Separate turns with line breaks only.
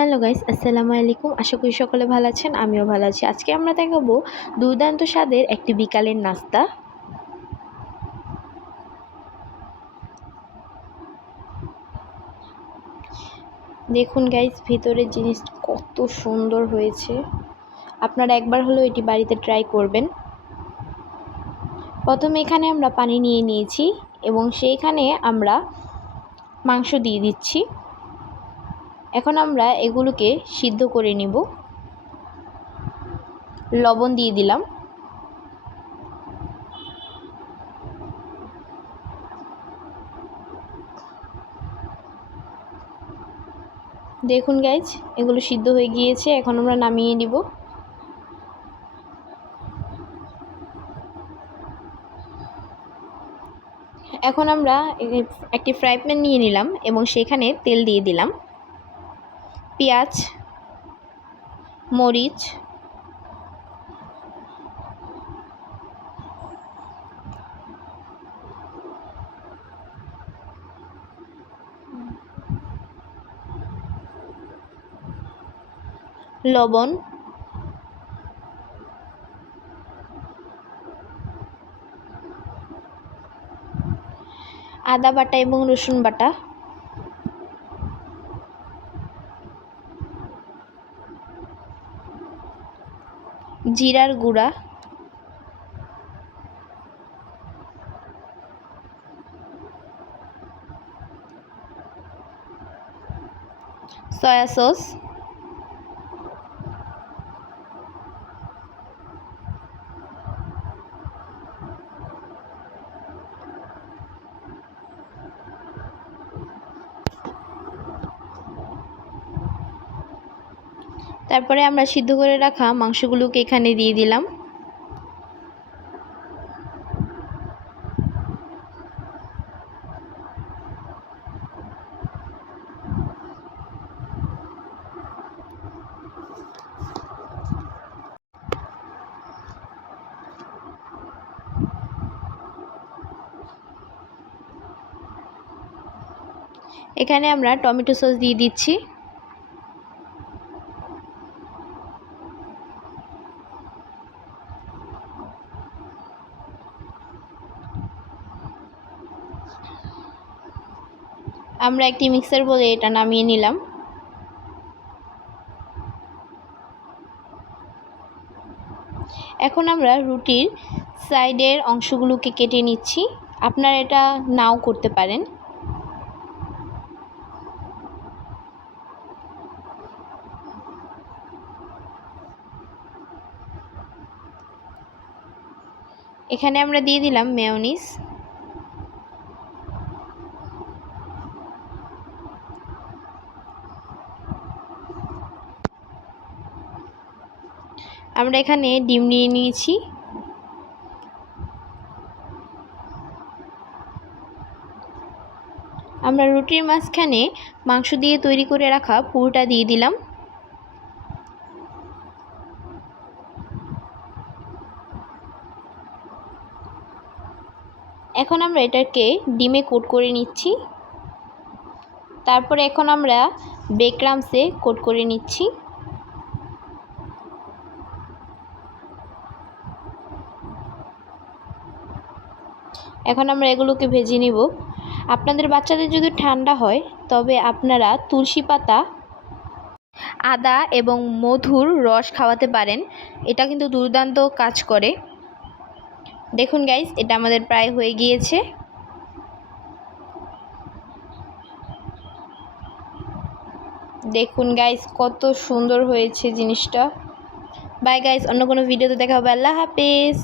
Hello guys, আসসালামু আলাইকুম। আশা করি সকলে ভালো আছেন, আমিও ভালো আছি। আজকে আমরা দেখাবো দুর্দান্ত স্বাদের একটি বিকালের নাস্তা। দেখুন গাইস, ভিতরের জিনিস কত সুন্দর হয়েছে। আপনারা একবার হলেও এটি বাড়িতে ট্রাই করবেন। প্রথমে এখানে আমরা পানি নিয়ে নিয়েছি এবং সেইখানে আমরা মাংস দিয়ে দিচ্ছি। এখন আমরা এগুলোকে সিদ্ধ করে নিব। লবণ দিয়ে দিলাম। দেখুন গাইজ এগুলো সিদ্ধ হয়ে গিয়েছে, এখন আমরা নামিয়ে নিব। এখন আমরা একটি ফ্রাই প্যান নিয়ে নিলাম এবং সেখানে তেল দিয়ে দিলাম। পেঁয়াজ মরিচ লবণ আদা বাটা এবং রসুন বাটা। জিরার গুঁড়া। Soya sauce. তারপরে আমরা সিদ্ধ করে রাখা মাংসগুলোকে এখানে দিয়ে দিলাম। এখানে আমরা টমেটো সস দিয়ে দিচ্ছি। আমরা একটি মিক্সার বলে এটা নামিয়ে নিলাম। এখন আমরা রুটির সাইডের অংশগুলোকে কেটে নিচ্ছি। আপনারা এটা নাও করতে পারেন। এখানে আমরা দিয়ে দিলাম মেয়নিস আমরা এখানে ডিম নিয়ে নিয়েছি। আমরা রুটির মাঝখানে মাংস দিয়ে তৈরি করে রাখা পুরোটা দিয়ে দিলাম। এখন আমরা এটাকে ডিমে কোট করে নিচ্ছি। তারপরে এখন আমরা বেকরামসে কোট করে নিচ্ছি। এখন আমরা এগুলোকে ভেজে নিব। আপনাদের বাচ্চাদের যদি ঠান্ডা হয়, তবে আপনারা তুলসী পাতা, আদা এবং মধুর রস খাওয়াতে পারেন। এটা কিন্তু দুর্দান্ত কাজ করে। দেখুন গাইস এটা আমাদের প্রায় হয়ে গিয়েছে। দেখুন গাইস কত সুন্দর হয়েছে জিনিসটা। বাই গাইস অন্য কোনো ভিডিওতে দেখা হবে। আল্লাহ হাফিজ।